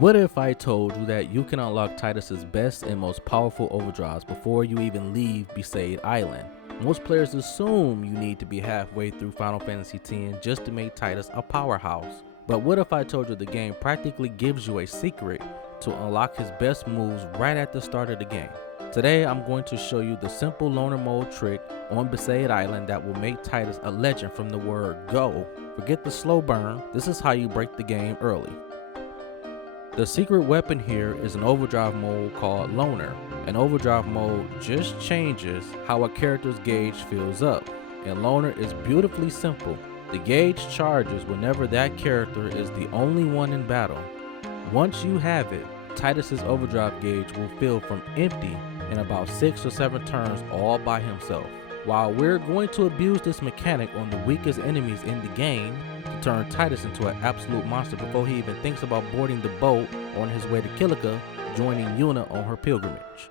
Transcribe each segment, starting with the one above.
What if I told you that you can unlock TIDUS's best and most powerful overdrives before you even leave Besaid Island? Most players assume you need to be halfway through Final Fantasy X just to make TIDUS a powerhouse. But what if I told you the game practically gives you a secret to unlock his best moves right at the start of the game? Today I'm going to show you the simple loner mode trick on Besaid Island that will make TIDUS a legend from the word go. Forget the slow burn, this is how you break the game early. The secret weapon here is an overdrive mode called Loner. An overdrive mode just changes how a character's gauge fills up, and Loner is beautifully simple. The gauge charges whenever that character is the only one in battle. Once you have it, TIDUS's overdrive gauge will fill from empty in about 6 or 7 turns all by himself. While we're going to abuse this mechanic on the weakest enemies in the game to turn TIDUS into an absolute monster before he even thinks about boarding the boat on his way to Kilika, joining Yuna on her pilgrimage.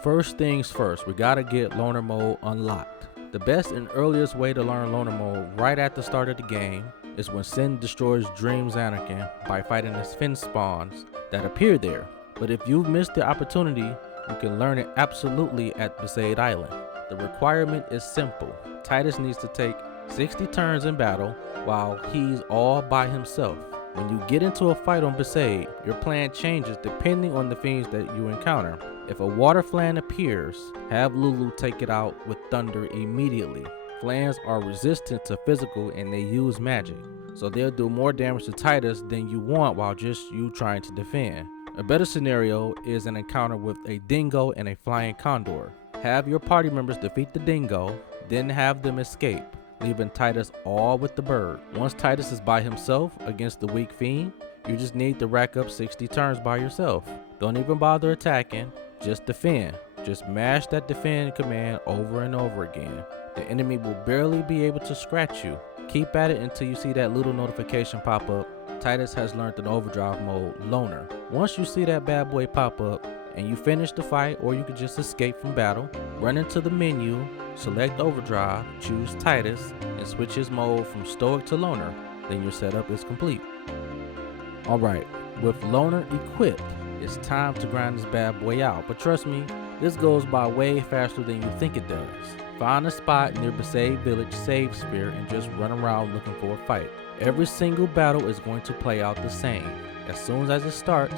First things first, we gotta get Loner mode unlocked. The best and earliest way to learn Loner mode right at the start of the game is when Sin destroys Dream's Anakin by fighting the Fin spawns that appear there. But if you've missed the opportunity, you can learn it absolutely at Besaid Island. The requirement is simple. TIDUS needs to take 60 turns in battle while he's all by himself. When you get into a fight on Besaid, your plan changes depending on the fiends that you encounter. If a water flan appears, have Lulu take it out with thunder immediately. Flans are resistant to physical and they use magic, so they'll do more damage to TIDUS than you want while just you trying to defend. A better scenario is an encounter with a dingo and a flying condor. Have your party members defeat the dingo, then have them escape, leaving TIDUS all with the bird. Once TIDUS is by himself against the weak fiend, you just need to rack up 60 turns by yourself. Don't even bother attacking, just defend. Just mash that defend command over and over again. The enemy will barely be able to scratch you. Keep at it until you see that little notification pop up. TIDUS has learned an overdrive mode, Loner. Once you see that bad boy pop up, and you finish the fight, or you can just escape from battle, run into the menu, select overdrive, choose TIDUS, and switch his mode from stoic to loner. Then your setup is complete. Alright, with Loner equipped, it's time to grind this bad boy out, but trust me, this goes by way faster than you think it does. Find a spot near Besaid Village Save Sphere and just run around looking for a fight. Every single battle is going to play out the same. As soon as it starts,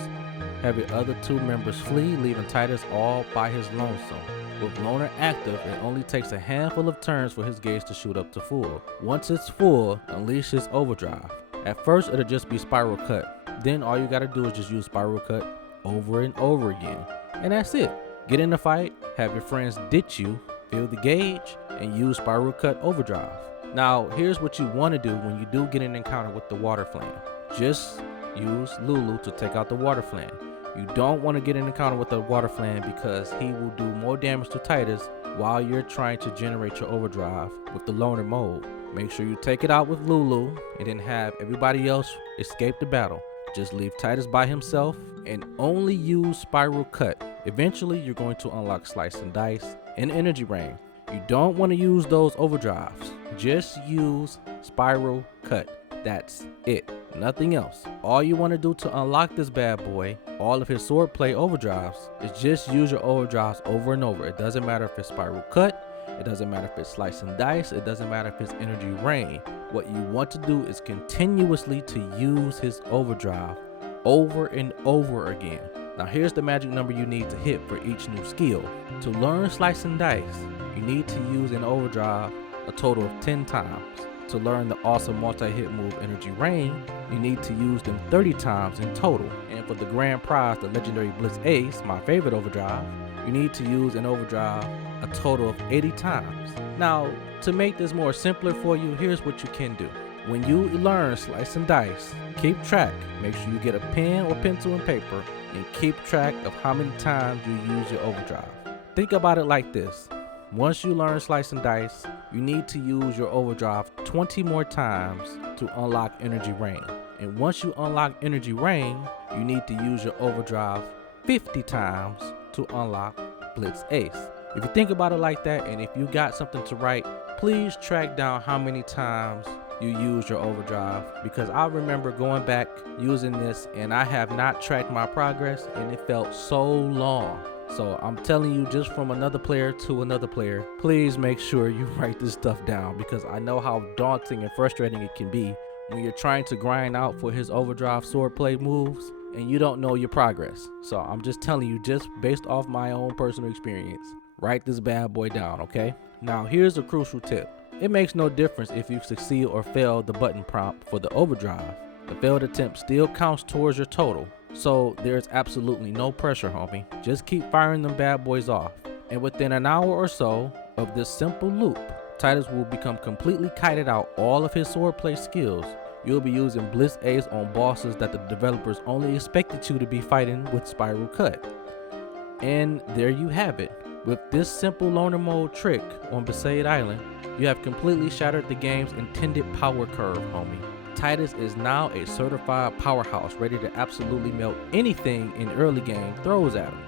have your other 2 members flee, leaving TIDUS all by his lonesome. With Loner active, it only takes a handful of turns for his gauge to shoot up to full. Once it's full, unleash his overdrive. At first, it'll just be spiral cut. Then all you gotta do is just use spiral cut over and over again. And that's it. Get in the fight, have your friends ditch you, fill the gauge, and use spiral cut overdrive. Now, here's what you want to do when you do get an encounter with the water flame. Just use Lulu to take out the water flame. You don't want to get an encounter with the water flame because he will do more damage to TIDUS while you're trying to generate your overdrive with the loner mode. Make sure you take it out with Lulu and then have everybody else escape the battle. Just leave TIDUS by himself and only use spiral cut. Eventually you're going to unlock slice and dice and energy rain. You don't want to use those overdrives. Just use spiral cut. That's it. Nothing else. All you want to do to unlock this bad boy, all of his swordplay overdrives, is just use your overdrives over and over. It doesn't matter if it's spiral cut, it doesn't matter if it's slice and dice, it doesn't matter if it's energy rain. What you want to do is continuously to use his overdrive over and over again. Now here's the magic number you need to hit for each new skill. To learn slice and dice, you need to use an overdrive a total of 10 times. To learn the awesome multi-hit move Energy Rain, you need to use them 30 times in total. And for the grand prize, the legendary Blitz Ace, my favorite overdrive, you need to use an overdrive a total of 80 times. Now, to make this more simpler for you, here's what you can do. When you learn Slice and Dice, keep track. Make sure you get a pen or pencil and paper and keep track of how many times you use your overdrive. Think about it like this. Once you learn Slice and Dice, you need to use your overdrive 20 more times to unlock Energy Rain. And once you unlock Energy Rain, you need to use your overdrive 50 times to unlock Blitz Ace. If you think about it like that, and if you got something to write, please track down how many times you use your overdrive, because I remember going back using this and I have not tracked my progress and it felt so long. So I'm telling you, just from another player to another player, please make sure you write this stuff down, because I know how daunting and frustrating it can be when you're trying to grind out for his overdrive swordplay moves and you don't know your progress. So I'm just telling you, just based off my own personal experience, write this bad boy down, okay? Now here's a crucial tip. It makes no difference if you succeed or fail the button prompt for the overdrive. The failed attempt still counts towards your total. So there's absolutely no pressure, homie. Just keep firing them bad boys off. And within an hour or so of this simple loop, Tidus will become completely kited out all of his swordplay skills. You'll be using Besaid on bosses that the developers only expected you to be fighting with Spiral Cut. And there you have it. With this simple loner mode trick on Besaid Island, you have completely shattered the game's intended power curve, homie. Tidus is now a certified powerhouse, ready to absolutely melt anything in early game throws at him.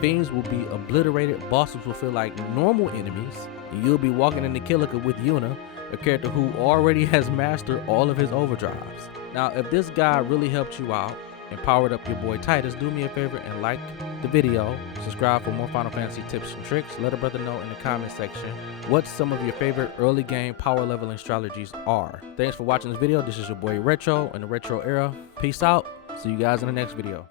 Fiends will be obliterated, bosses will feel like normal enemies, and you'll be walking into Kilika with Yuna, a character who already has mastered all of his overdrives. Now, if this guy really helped you out and powered up your boy Tidus, do me a favor and like the video, subscribe for more Final Fantasy tips and tricks. Let a brother know in the comment section what some of your favorite early game power leveling strategies are. Thanks for watching this video. This is your boy Retro and the Retro Era. Peace out. See you guys in the next video.